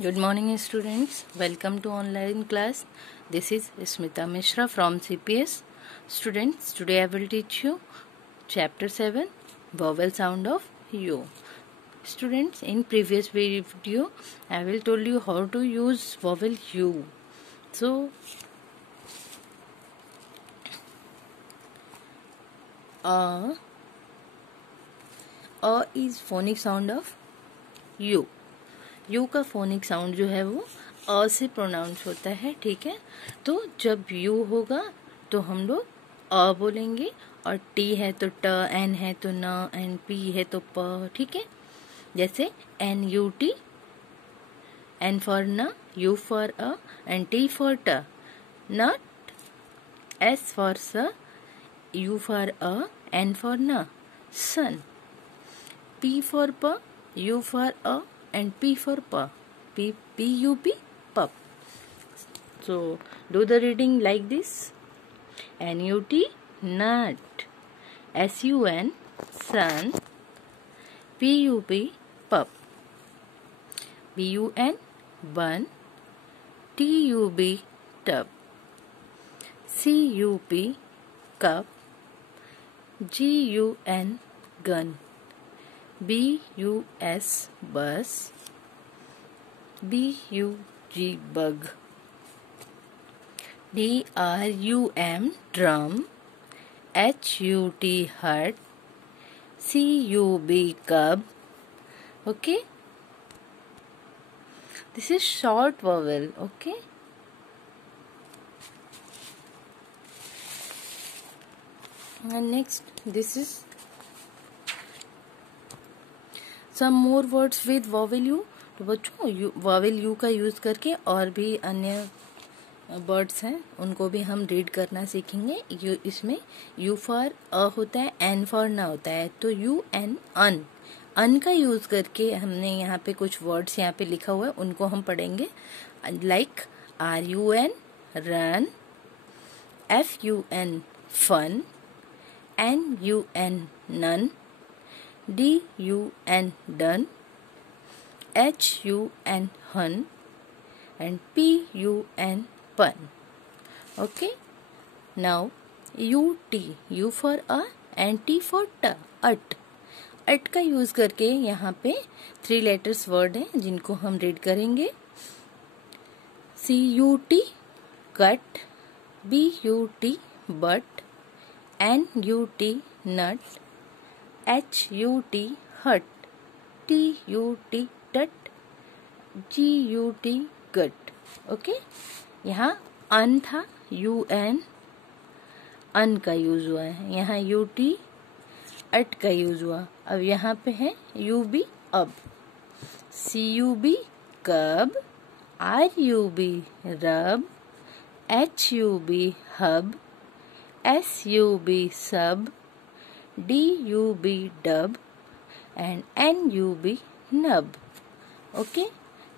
Good morning, students. Welcome to online class. This is Smita Mishra from CPS. Students, today I will teach you Chapter 7, Vowel Sound of U. Students, in previous video, I will told you how to use vowel U. So, A is phonic sound of U. You का phonic sound जो है वो अ से pronounce होता है, ठीक है। तो जब यू होगा तो हम लोग अ बोलेंगे, और टी है तो ट, एन है तो न, एन पी है तो प, ठीक है। जैसे N U T, N for न, यू फॉर अ, एंड टी फॉर ट, नट, एस फॉर स, यू फॉर अ, एन फॉर न, सन, पी फॉर प, यू फॉर अ, and P for pa, P-U-P, pup. So, do the reading like this. N-U-T, nut. S-U-N, sun. P-U-P, pup. B-U-N, bun. T-U-B, tub. C-U-P, cup. G-U-N, gun. B-U-S, bus. B-U-G, bug. D-R-U-M, drum. H-U-T, hut. C-U-B, cub. Okay? This is short vowel, okay? And next, this is some more words with vowel U. तो बच्चों vowel U का use करके और भी अन्य words हैं, उनको भी हम रीड करना सीखेंगे। इसमें U फॉर अ होता है, N फॉर न होता है, तो U N अन, अन का यूज करके हमने यहाँ पे कुछ वर्ड्स यहाँ पे लिखा हुआ है, उनको हम पढ़ेंगे। Like R-U-N, run, F-U-N, fun, N-U-N, nun, D-U-N, done, H-U-N, hun, and P-U-N, pun. Okay? Now, U-T, U for a and T for t, at. at का यूज करके यहाँ पे 3 लेटर्स वर्ड हैं जिनको हम रीड करेंगे। C-U-T, cut, B-U-T, but, N-U-T, nut, H-U-T, hut, T-U-T, tut, G-U-T, gut. Okay, यहाँ अन था, U-N, अन का यूज हुआ है। यहाँ U-T, अट का यूज हुआ। अब यहाँ पे है U-B, अब। C-U-B, कब, R-U-B, रब, H-U-B, hub, S-U-B, sub, D-U-B, dub, and N-U-B, nub. Okay?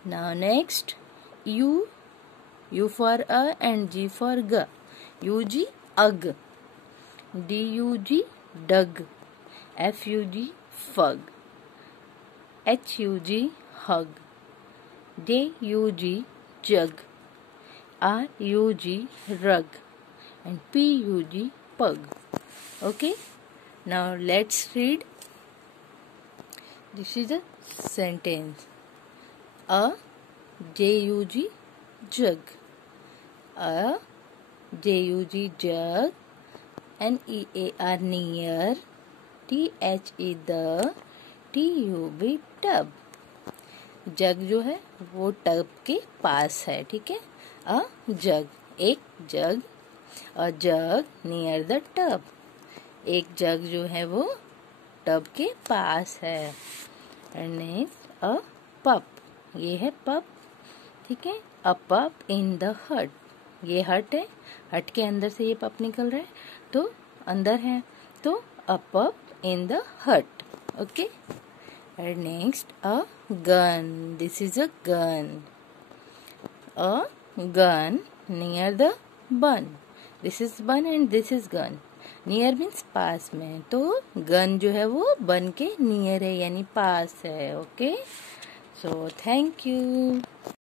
Now next, U for a and G for g. U-G, ug. D-U-G, dug. F-U-G, fug. H-U-G, hug. J-U-G, jug. R-U-G, rug. And P-U-G, pug. Okay? Now let's read. This is a sentence. A J-U-G, jug. A J-U-G, jug. N-E-A-R, near. T-H-E, the. T-U-B, tub. जग जो है वो tub के पास है, ठीक है। अ जग, एक जग, अ जग near the tub, एक जग जो है वो टब के पास है। एंड नेक्स्ट अ पप, ये है पप, ठीक है। अ पप इन द हट, ये हट है, हट के अंदर से ये पप निकल रहा है तो अंदर है, तो a pup in the hut. Okay. And next a gun, this is a gun, a gun near the bun, this is bun and this is gun. Near means पास में, तो गन जो है वो बन के नियर है यानी पास है। Okay, So thank you.